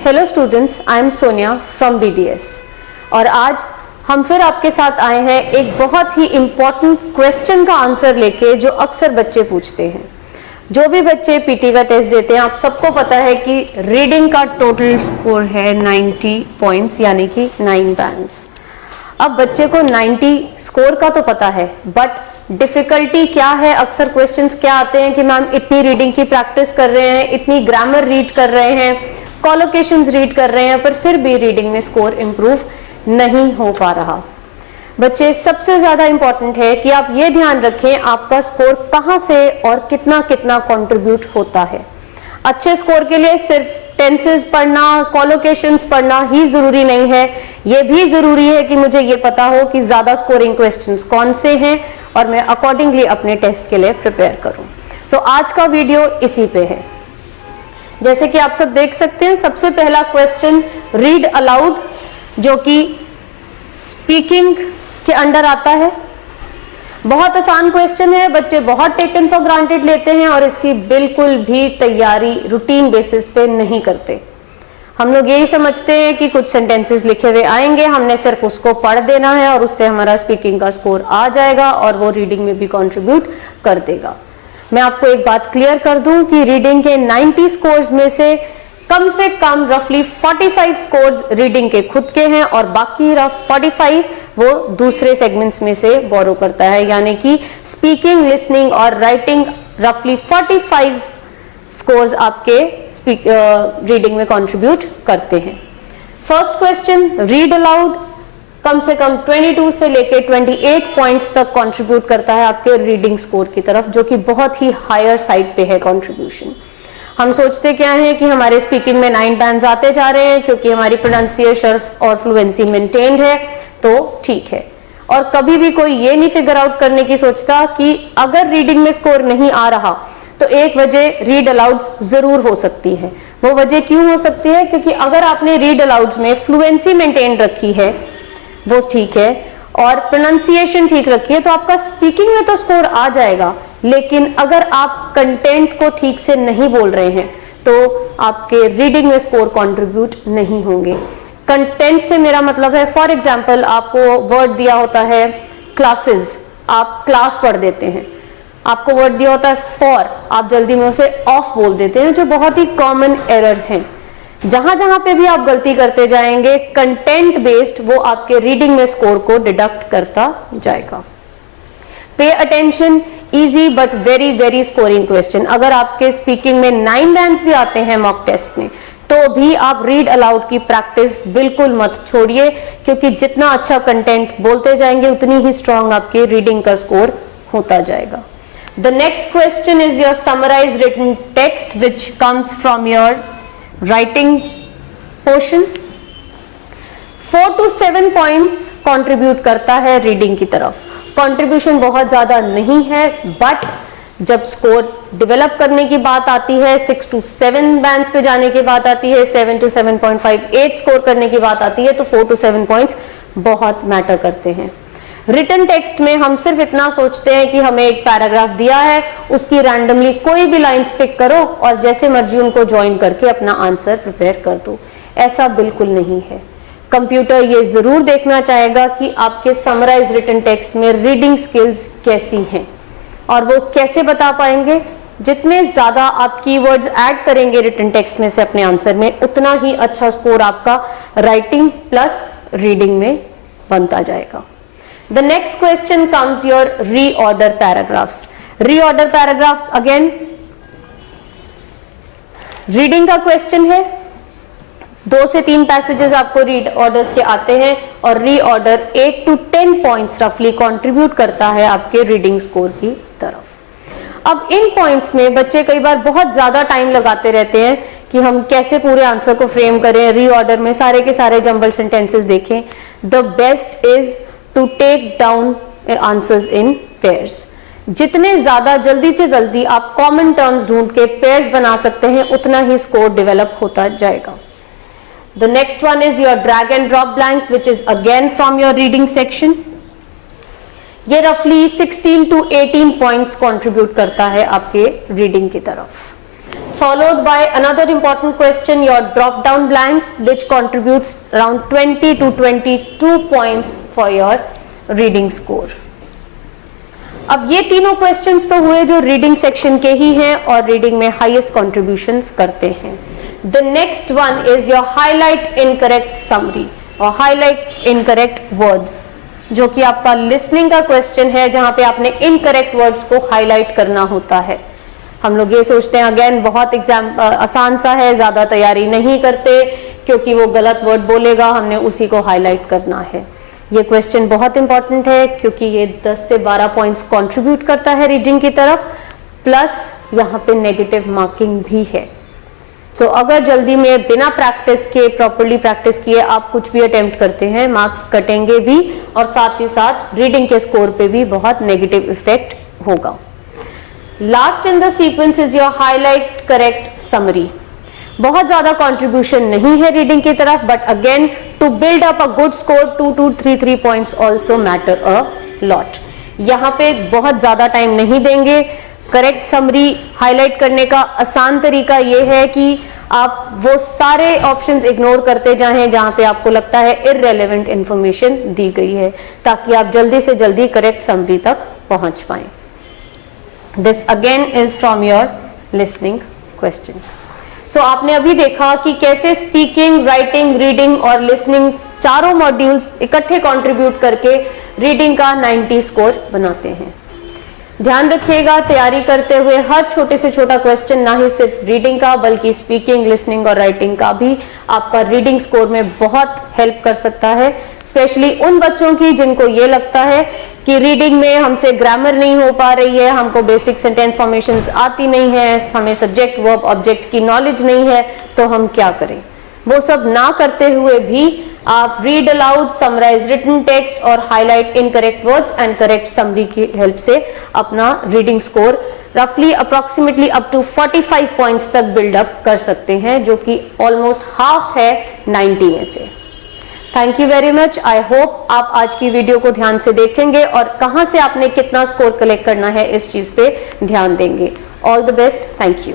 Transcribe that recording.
Hello students, I am Sonia from BDS और आज हम फिर आपके साथ आए हैं एक बहुत ही इम्पॉर्टेंट क्वेश्चन का आंसर लेके जो अक्सर बच्चे पूछते हैं। जो भी बच्चे पीटी का टेस्ट देते हैं, आप सबको पता है कि रीडिंग का टोटल स्कोर है 90 पॉइंट्स यानी कि 9 बैंड्स। अब बच्चे को 90 स्कोर का तो पता है, बट डिफिकल्टी क्या है, अक्सर क्वेश्चंस क्या आते हैं कि मैम इतनी रीडिंग की प्रैक्टिस कर रहे हैं, इतनी ग्रामर रीड कर रहे हैं, कॉलोकेशंस रीड कर रहे हैं, पर फिर भी रीडिंग में स्कोर इंप्रूव नहीं हो पा रहा। बच्चे, सबसे ज्यादा इंपॉर्टेंट है कि आप ये ध्यान रखें आपका स्कोर कहां से और कितना कितना कंट्रीब्यूट होता है। अच्छे स्कोर के लिए सिर्फ टेंसेस पढ़ना, कॉलोकेशंस पढ़ना ही जरूरी नहीं है, ये भी जरूरी है कि मुझे ये पता हो कि ज्यादा स्कोरिंग क्वेश्चंस कौन से हैं और मैं अकॉर्डिंगली अपने टेस्ट के लिए प्रिपेयर करूं। सो आज का वीडियो इसी पे है। जैसे कि आप सब देख सकते हैं, सबसे पहला क्वेश्चन रीड अलाउड, जो कि स्पीकिंग के अंडर आता है। बहुत आसान क्वेश्चन है, बच्चे बहुत टेकन फॉर ग्रांटेड लेते हैं और इसकी बिल्कुल भी तैयारी रूटीन बेसिस पे नहीं करते। हम लोग यही समझते हैं कि कुछ सेंटेंसेस लिखे हुए आएंगे, हमने सिर्फ उसको पढ़ देना है और उससे हमारा स्पीकिंग का स्कोर आ जाएगा और वो रीडिंग में भी कंट्रीब्यूट कर देगा। मैं आपको एक बात क्लियर कर दूं कि रीडिंग के 90 स्कोर्स में से कम रफली 45 स्कोर्स रीडिंग के खुद के हैं और बाकी रफ 45 वो दूसरे सेगमेंट्स में से बोरो करता है, यानी कि स्पीकिंग, लिसनिंग और राइटिंग रफली 45 स्कोर्स आपके रीडिंग में कंट्रीब्यूट करते हैं। फर्स्ट क्वेश्चन रीड अलाउड कम से कम 22 से लेके 28 पॉइंट्स तक कंट्रीब्यूट करता है आपके रीडिंग स्कोर की तरफ, जो कि बहुत ही हायर साइड पे है कंट्रीब्यूशन। हम सोचते क्या है कि हमारे स्पीकिंग में 9 बैंड्स आते जा रहे हैं क्योंकि हमारी प्रोनाउंसिएशन और फ्लुएंसी मेंटेन्ड है, तो ठीक है। और कभी भी कोई ये नहीं फिगर आउट करने की सोचता कि अगर रीडिंग में स्कोर नहीं आ रहा तो एक वजह रीड अलाउड्स जरूर हो सकती है। वो वजह क्यों हो सकती है? क्योंकि अगर आपने रीड अलाउड्स में फ्लुएंसी मेंटेन रखी है, वो ठीक है, और प्रोनाउंसिएशन ठीक रखी है, तो आपका स्पीकिंग में तो स्कोर आ जाएगा। लेकिन अगर आप कंटेंट को ठीक से नहीं बोल रहे हैं तो आपके रीडिंग में स्कोर कंट्रीब्यूट नहीं होंगे। कंटेंट से मेरा मतलब है, फॉर एग्जाम्पल आपको वर्ड दिया होता है क्लासेस, आप क्लास पढ़ देते हैं। आपको वर्ड दिया होता है फॉर, आप जल्दी में उसे ऑफ बोल देते हैं, जो बहुत ही कॉमन एरर्स हैं। जहां जहां पे भी आप गलती करते जाएंगे, कंटेंट बेस्ड वो आपके रीडिंग में स्कोर को डिडक्ट करता जाएगा। Pay attention, easy but very very scoring question. अगर आपके स्पीकिंग में 9 बैंड्स भी आते हैं मॉक टेस्ट में, तो भी आप रीड अलाउड की प्रैक्टिस बिल्कुल मत छोड़िए, क्योंकि जितना अच्छा कंटेंट बोलते जाएंगे उतनी ही स्ट्रांग आपके रीडिंग का स्कोर होता जाएगा। The next question is your summarized written text which comes from your writing portion. 4 to 7 points contribute करता है रीडिंग की तरफ। कंट्रीब्यूशन बहुत ज्यादा नहीं है, बट जब स्कोर डेवलप करने की बात आती है, 6 to 7 बैंड्स पे जाने की बात आती है, 7 to 7.58 स्कोर करने की बात आती है, तो 4 to 7 पॉइंट्स बहुत मैटर करते हैं। रिटन टेक्स्ट में हम सिर्फ इतना सोचते हैं कि हमें एक पैराग्राफ दिया है, उसकी रैंडमली कोई भी लाइंस पिक करो और जैसे मर्जी उनको ज्वाइन करके अपना आंसर प्रिपेयर कर दो। ऐसा बिल्कुल नहीं है। कंप्यूटर ये जरूर देखना चाहेगा कि आपके समराइज रिटन टेक्स्ट में रीडिंग स्किल्स कैसी हैं, और वो कैसे बता पाएंगे? जितने ज्यादा आप कीवर्ड्स ऐड करेंगे रिटन टेक्स्ट में से अपने आंसर में, उतना ही अच्छा स्कोर आपका राइटिंग प्लस रीडिंग में बनता जाएगा। The next question comes your reorder paragraphs. Reorder paragraphs again reading का क्वेश्चन है। 2 से 3 पैसेजेस आपको रीड ऑर्डर्स के आते हैं और रीऑर्डर 8 to 10 पॉइंट्स रफली कंट्रीब्यूट करता है आपके रीडिंग स्कोर की तरफ। अब इन पॉइंट्स में बच्चे कई बार बहुत ज्यादा टाइम लगाते रहते हैं कि हम कैसे पूरे आंसर को फ्रेम करें, रीऑर्डर में सारे के सारे जंबल सेंटेंसेस देखें। The best is to take down answers in pairs. जितने ज्यादा जल्दी से जल्दी आप कॉमन टर्म्स ढूंढ के पेयर्स बना सकते हैं, उतना ही स्कोर डेवलप होता जाएगा। The next one is your drag and drop blanks which is again from your reading section. ये रफली 16 to 18 पॉइंट्स कंट्रीब्यूट करता है आपके रीडिंग की तरफ। followed by another important question, your drop down blanks, which contributes around 20 to 22 points for your reading score. अब ये तीनों क्वेश्चंस तो हुए जो रीडिंग सेक्शन के ही हैं और रीडिंग में हाईएस्ट कंट्रीब्यूशंस करते हैं. The next one is your highlight incorrect summary और हाईलाइट इनकरेक्ट वर्ड्स, जो कि आपका लिसनिंग का क्वेश्चन है जहां पे आपने इनकरेक्ट वर्ड्स को हाईलाइट करना होता है. हम लोग ये सोचते हैं अगेन बहुत आसान सा है, ज्यादा तैयारी नहीं करते क्योंकि वो गलत वर्ड बोलेगा, हमने उसी को हाईलाइट करना है. ये क्वेश्चन बहुत इंपॉर्टेंट है क्योंकि ये 10 से 12 पॉइंट्स कंट्रीब्यूट करता है रीडिंग की तरफ, प्लस यहाँ पे नेगेटिव मार्किंग भी है. सो अगर जल्दी में बिना प्रैक्टिस के, प्रॉपर्ली प्रैक्टिस किए आप कुछ भी अटेम्प्ट करते हैं, मार्क्स कटेंगे भी और साथ ही साथ रीडिंग के स्कोर पे भी बहुत नेगेटिव इफेक्ट होगा. Last in the sequence is your highlight correct summary. बहुत ज्यादा कंट्रीब्यूशन नहीं है रीडिंग की तरफ, but again to build up a good score 2 to 3 points also matter a lot. यहाँ पे बहुत ज्यादा टाइम नहीं देंगे. करेक्ट समरी हाईलाइट करने का आसान तरीका ये है कि आप वो सारे ऑप्शंस इग्नोर करते जाएं जहां पे आपको लगता है इररेलेवेंट इंफॉर्मेशन दी गई है, ताकि आप जल्दी से जल्दी करेक्ट समरी तक पहुंच पाएं. This again is from your listening question. So आपने अभी देखा कि कैसे स्पीकिंग, राइटिंग, रीडिंग और लिसनिंग चारों मॉड्यूल्स इकट्ठे कंट्रीब्यूट करके रीडिंग का 90 स्कोर बनाते हैं. ध्यान रखिएगा तैयारी करते हुए हर छोटे से छोटा क्वेश्चन ना ही सिर्फ रीडिंग का बल्कि स्पीकिंग, लिसनिंग और राइटिंग का भी आपका रीडिंग स्कोर में बहुत हेल्प कर सकता है. स्पेशली उन बच्चों की जिनको ये लगता है कि रीडिंग में हमसे ग्रामर नहीं हो पा रही है, हमको बेसिक सेंटेंस फॉर्मेशंस आती नहीं है, हमें सब्जेक्ट वर्ब ऑब्जेक्ट की नॉलेज नहीं है, तो हम क्या करें. वो सब ना करते हुए भी आप read aloud, summarize written text और highlight incorrect words and correct summary की हेल्प से अपना रीडिंग स्कोर रफली अप्रोक्सीमेटली अप टू 45 पॉइंट्स तक बिल्डअप कर सकते हैं, जो कि ऑलमोस्ट हाफ है 90 में से. Thank you very much. I hope आप आज की वीडियो को ध्यान से देखेंगे और कहां से आपने कितना स्कोर कलेक्ट करना है इस चीज पे ध्यान देंगे. All the best. Thank you.